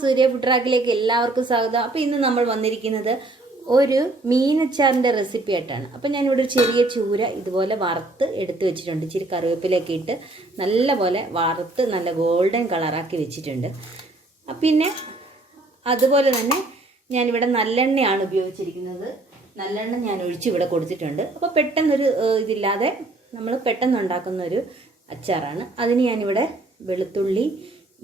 സൂര്യ food ട്രാക്കിലേക്ക് എല്ലാവർക്കും സ്വാഗതം. അപ്പോൾ ഇന്ന് നമ്മൾ വന്നിരിക്കുന്നത് ഒരു മീനച്ചാറിൻ്റെ റെസിപ്പി ആയിട്ടാണ്. അപ്പോൾ ഞാനിവിടെ ഒരു ചെറിയ ചൂര ഇതുപോലെ വറുത്ത് എടുത്ത് വെച്ചിട്ടുണ്ട്. ഇച്ചിരി കറിവേപ്പിലൊക്കെ ഇട്ട് നല്ലപോലെ വറുത്ത് നല്ല ഗോൾഡൻ കളറാക്കി വെച്ചിട്ടുണ്ട്. പിന്നെ അതുപോലെ തന്നെ ഞാനിവിടെ നല്ലെണ്ണയാണ് ഉപയോഗിച്ചിരിക്കുന്നത്. നല്ലെണ്ണ ഞാൻ ഒഴിച്ച് ഇവിടെ കൊടുത്തിട്ടുണ്ട്. അപ്പോൾ പെട്ടെന്നൊരു ഇതില്ലാതെ നമ്മൾ പെട്ടെന്ന് ഉണ്ടാക്കുന്ന ഒരു അച്ചാറാണ്. അതിന് ഞാനിവിടെ വെളുത്തുള്ളി,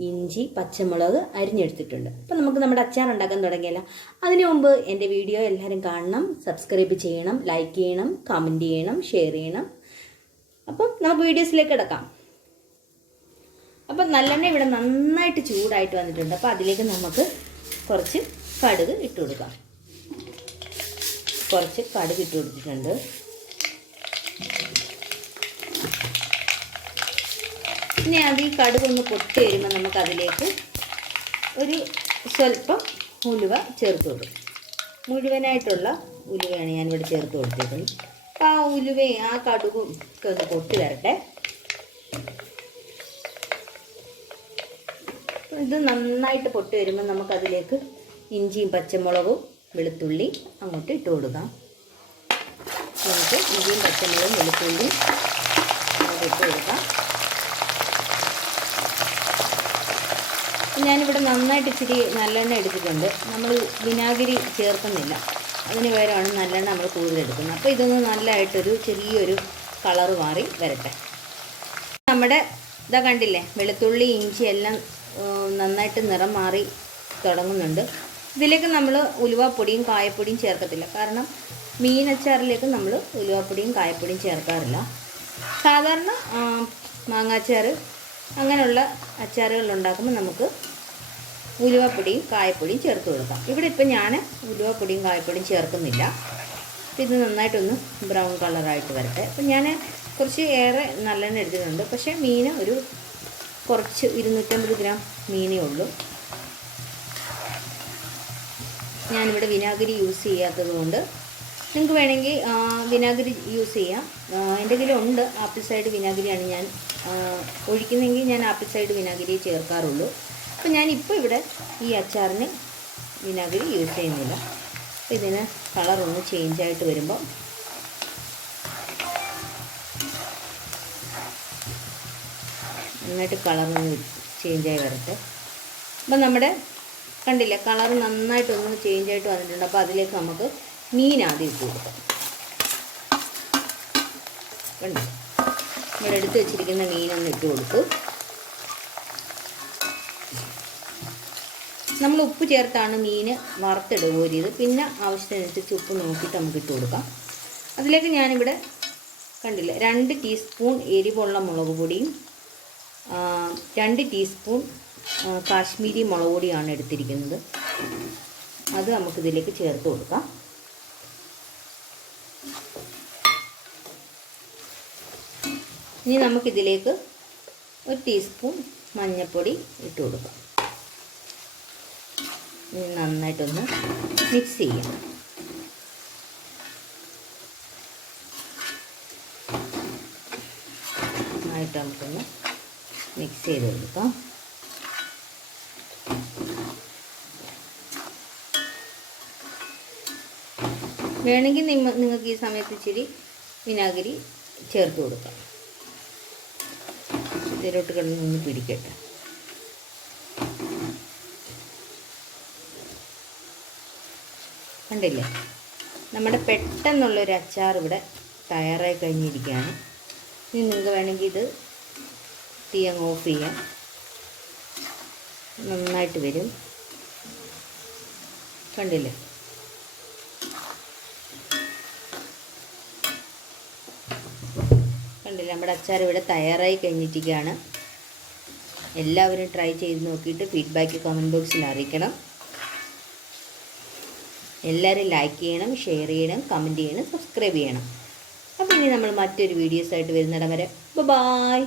ഇഞ്ചി, പച്ചമുളക് അരിഞ്ഞെടുത്തിട്ടുണ്ട്. അപ്പം നമുക്ക് നമ്മുടെ അച്ചാർ ഉണ്ടാക്കാൻ തുടങ്ങിയല്ല. അതിനു മുമ്പ് എൻ്റെ വീഡിയോ എല്ലാവരും കാണണം, സബ്സ്ക്രൈബ് ചെയ്യണം, ലൈക്ക് ചെയ്യണം, കമൻറ്റ് ചെയ്യണം, ഷെയർ ചെയ്യണം. അപ്പം നമുക്ക് വീഡിയോസിലേക്ക് കിടക്കാം. അപ്പം നല്ലെണ്ണ ഇവിടെ നന്നായിട്ട് ചൂടായിട്ട് വന്നിട്ടുണ്ട്. അപ്പോൾ അതിലേക്ക് നമുക്ക് കുറച്ച് കടുക് ഇട്ട് കൊടുക്കാം. കുറച്ച് കടുക് ഇട്ട് കൊടുത്തിട്ടുണ്ട്. പിന്നെ അത് ഈ കടുകൊന്ന് പൊട്ടി വരുമ്പോൾ നമുക്കതിലേക്ക് ഒരു സ്വല്പം ഉലുവ ചേർത്ത് കൊടുക്കും. മുഴുവനായിട്ടുള്ള ഉലുവയാണ് ഞാനിവിടെ ചേർത്ത് കൊടുത്തിരിക്കുന്നത്. അപ്പോൾ ആ ഉലുവയും ആ കടുകും ഒക്കെ ഒന്ന് പൊട്ടി വരട്ടെ. ഇത് നന്നായിട്ട് പൊട്ടി വരുമ്പോൾ നമുക്കതിലേക്ക് ഇഞ്ചിയും പച്ചമുളകും വെളുത്തുള്ളി അങ്ങോട്ട് ഇട്ട് കൊടുക്കാം. നമുക്ക് ഇഞ്ചിയും പച്ചമുളകും വെളുത്തുള്ളി അങ്ങോട്ട് ഇട്ട് കൊടുക്കാം. ഞാനിവിടെ നന്നായിട്ട് ഇച്ചിരി നല്ലെണ്ണ എടുത്തിട്ടുണ്ട്. നമ്മൾ വിനാഗിരി ചേർക്കുന്നില്ല, അതിന് പകരമാണ് നല്ലെണ്ണ നമ്മൾ കൂടുതലെടുക്കുന്നത്. അപ്പോൾ ഇതൊന്ന് നല്ലതായിട്ടൊരു ചെറിയൊരു കളറ് മാറി വരട്ടെ. നമ്മുടെ ഇതാ കണ്ടില്ലേ, വെളുത്തുള്ളി ഇഞ്ചി എല്ലാം നന്നായിട്ട് നിറം മാറി തുടങ്ങുന്നുണ്ട്. ഇതിലേക്ക് നമ്മൾ ഉലുവാപ്പൊടിയും കായപ്പൊടിയും ചേർക്കത്തില്ല. കാരണം മീനച്ചാറിലേക്ക് നമ്മൾ ഉലുവാപ്പൊടിയും കായപ്പൊടിയും ചേർക്കാറില്ല. സാധാരണ മാങ്ങാച്ചാർ അങ്ങനെയുള്ള അച്ചാറുകൾ ഉണ്ടാക്കുമ്പോൾ നമുക്ക് ഉലുവപ്പൊടിയും കായപ്പൊടിയും ചേർത്ത് കൊടുക്കാം. ഇവിടെ ഇപ്പം ഞാൻ ഉലുവപ്പൊടിയും കായപ്പൊടിയും ചേർക്കുന്നില്ല. ഇത് നന്നായിട്ടൊന്ന് ബ്രൗൺ കളറായിട്ട് വരട്ടെ. അപ്പം ഞാൻ കുറച്ച് ഏറെ നല്ലെണ്ണ എടുത്തിട്ടുണ്ട്. പക്ഷേ മീൻ ഒരു കുറച്ച് 250 ഗ്രാം മീനേ ഉള്ളൂ. ഞാനിവിടെ വിനാഗിരി യൂസ് ചെയ്യാത്തത് കൊണ്ട് നിങ്ങൾക്ക് വേണമെങ്കിൽ വിനാഗിരി യൂസ് ചെയ്യാം. എൻ്റെ കയ്യിലുണ്ട് ആപ്പിൾ സൈഡ് വിനാഗിരിയാണ് ഞാൻ ഒഴിക്കുന്നെങ്കിൽ ഞാൻ ആപ്പിൾ സൈഡ് വിനാഗിരി ചേർക്കാറുള്ളൂ. അപ്പോൾ ഞാനിപ്പോൾ ഇവിടെ ഈ അച്ചാറിന് വിനാഗിരി യൂസ് ചെയ്യുന്നില്ല. അപ്പോൾ ഇതിന് കളറൊന്ന് ചേഞ്ചായിട്ട് വരുമ്പോൾ നന്നായിട്ട് കളറൊന്ന് ചേഞ്ചായി വരട്ടെ. അപ്പം നമ്മുടെ കണ്ടില്ലേ, കളർ നന്നായിട്ടൊന്ന് ചേഞ്ചായിട്ട് വന്നിട്ടുണ്ട്. അപ്പോൾ അതിലേക്ക് നമുക്ക് മീൻ ആദ്യം ഇട്ട് കൊടുക്കാം. കണ്ടു, നമ്മൾ എടുത്ത് വെച്ചിരിക്കുന്ന മീനൊന്ന് ഇട്ട് കൊടുത്തു. നമ്മൾ ഉപ്പ് ചേർത്താണ് മീൻ വറുത്തെടുക്കരുത്. പിന്നെ ആവശ്യത്തിനനുസരിച്ച് ഉപ്പ് നോക്കിയിട്ട് നമുക്ക് ഇട്ട് കൊടുക്കാം. അതിലേക്ക് ഞാനിവിടെ കണ്ടില്ല 2 ടീസ്പൂൺ എരിവുള്ള മുളക് പൊടിയും 2 ടീസ്പൂൺ കാശ്മീരി മുളക് പൊടിയാണ് എടുത്തിരിക്കുന്നത്. അത് നമുക്കിതിലേക്ക് ചേർത്ത് കൊടുക്കാം. ഇനി നമുക്കിതിലേക്ക് 1 ടീസ്പൂൺ മഞ്ഞൾപ്പൊടി ഇട്ട് കൊടുക്കാം. ഇനി നന്നായിട്ടൊന്ന് മിക്സ് ചെയ്യാം. നന്നായിട്ട് നമുക്കൊന്ന് മിക്സ് ചെയ്ത് കൊടുക്കാം. വേണമെങ്കിൽ നിങ്ങൾക്ക് ഈ സമയത്ത് ഇച്ചിരി വിനാഗിരി ചേർത്ത് കൊടുക്കാം. ഇതിലോട്ട് കിടന്ന് പിടിക്കട്ടെ. കണ്ടില്ലേ, നമ്മുടെ പെട്ടെന്നുള്ളൊരു അച്ചാർ ഇവിടെ തയ്യാറായി കഴിഞ്ഞിരിക്കുകയാണ്. ഇനി നിങ്ങൾക്ക് വേണമെങ്കിൽ ഇത് തീ അങ്ങ് ഓഫ് ചെയ്യാം. നന്നായിട്ട് വരും. കണ്ടില്ലേ, കണ്ടില്ലേ, നമ്മുടെ അച്ചാർ ഇവിടെ തയ്യാറായി കഴിഞ്ഞിരിക്കുകയാണ്. എല്ലാവരും ട്രൈ ചെയ്ത് നോക്കിയിട്ട് ഫീഡ്ബാക്ക് കമൻറ്റ് ബോക്സിൽ അറിയിക്കണം. എല്ലാവരും ലൈക്ക് ചെയ്യണം, ഷെയർ ചെയ്യണം, കമൻറ്റ് ചെയ്യണം, സബ്സ്ക്രൈബ് ചെയ്യണം. അപ്പോൾ ഇനി നമ്മൾ മറ്റൊരു വീഡിയോസായിട്ട് വരുന്നിടം വരെ ബൈ.